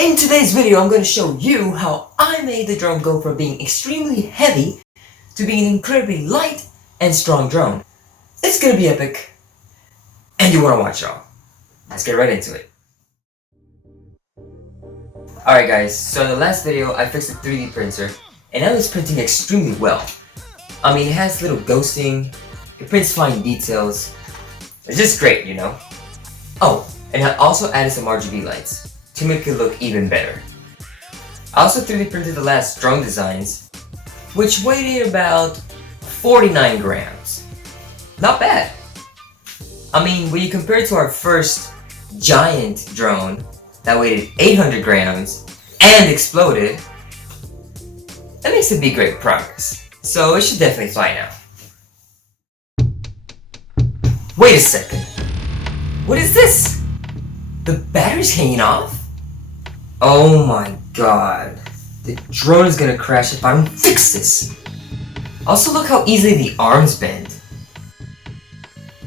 In today's video, I'm going to show you how I made the drone go from being extremely heavy to being an incredibly light and strong drone. It's going to be epic, and you want to watch, y'all. Let's get right into it. Alright guys, so in the last video I fixed the 3D printer, and now it's printing extremely well. I mean, it has little ghosting, it prints fine details. It's just great, you know? Oh, and I also added some RGB lights to make it look even better. I also 3D printed the last drone designs, which weighed about 49 grams. Not bad. I mean, when you compare it to our first giant drone that weighed 800 grams and exploded, that makes it be great progress. So it should definitely fly now. Wait a second. What is this? The battery's hanging off? Oh my god. The drone is gonna crash if I don't fix this. Also, look how easily the arms bend.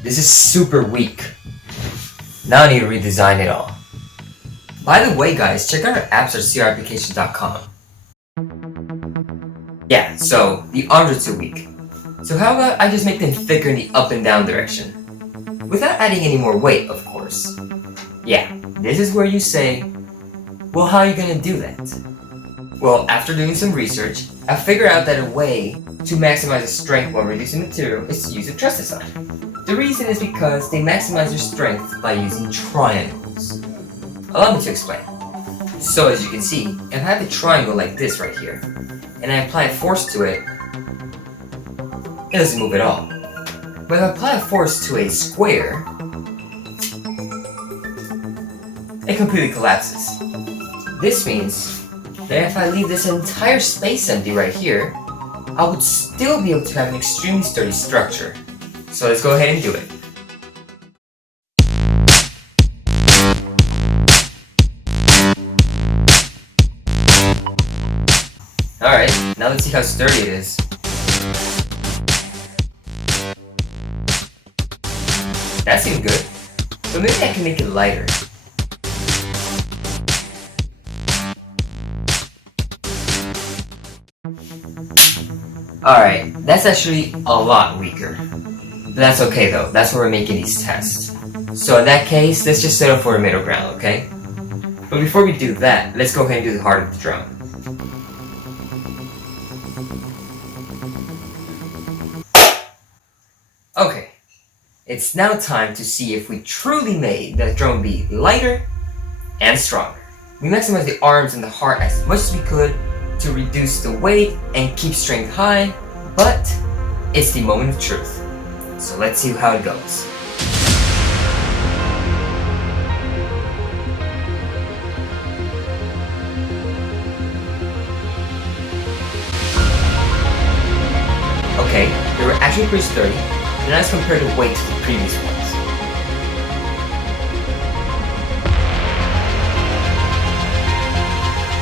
This is super weak. Now I need to redesign it all. By the way guys, check out our apps at crapplications.com. Yeah, so the arms are too weak. So how about I just make them thicker in the up and down direction? Without adding any more weight, of course. Yeah, this is where you say, well, how are you gonna do that? Well, after doing some research, I figured out that a way to maximize the strength while reducing material is to use a truss design. The reason is because they maximize their strength by using triangles. Allow me to explain. So as you can see, if I have a triangle like this right here, and I apply a force to it, it doesn't move at all. But if I apply a force to a square, it completely collapses. This means that if I leave this entire space empty right here, I would still be able to have an extremely sturdy structure. So let's go ahead and do it. Alright, now let's see how sturdy it is. That seems good, but maybe I can make it lighter. Alright, that's actually a lot weaker. But that's okay though, that's why we're making these tests. So in that case, let's just settle for a middle ground, okay? But before we do that, let's go ahead and do the heart of the drone. Okay, it's now time to see if we truly made the drone be lighter and stronger. We maximized the arms and the heart as much as we could to reduce the weight and keep strength high, but it's the moment of truth. So let's see how it goes. Okay, they were actually pretty sturdy, and as compared to weight to the previous ones.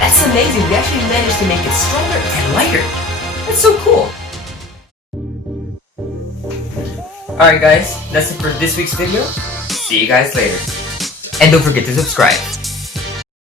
That's amazing, we actually managed to make it stronger and lighter. That's so cool. Alright guys, that's it for this week's video. See you guys later. And don't forget to subscribe.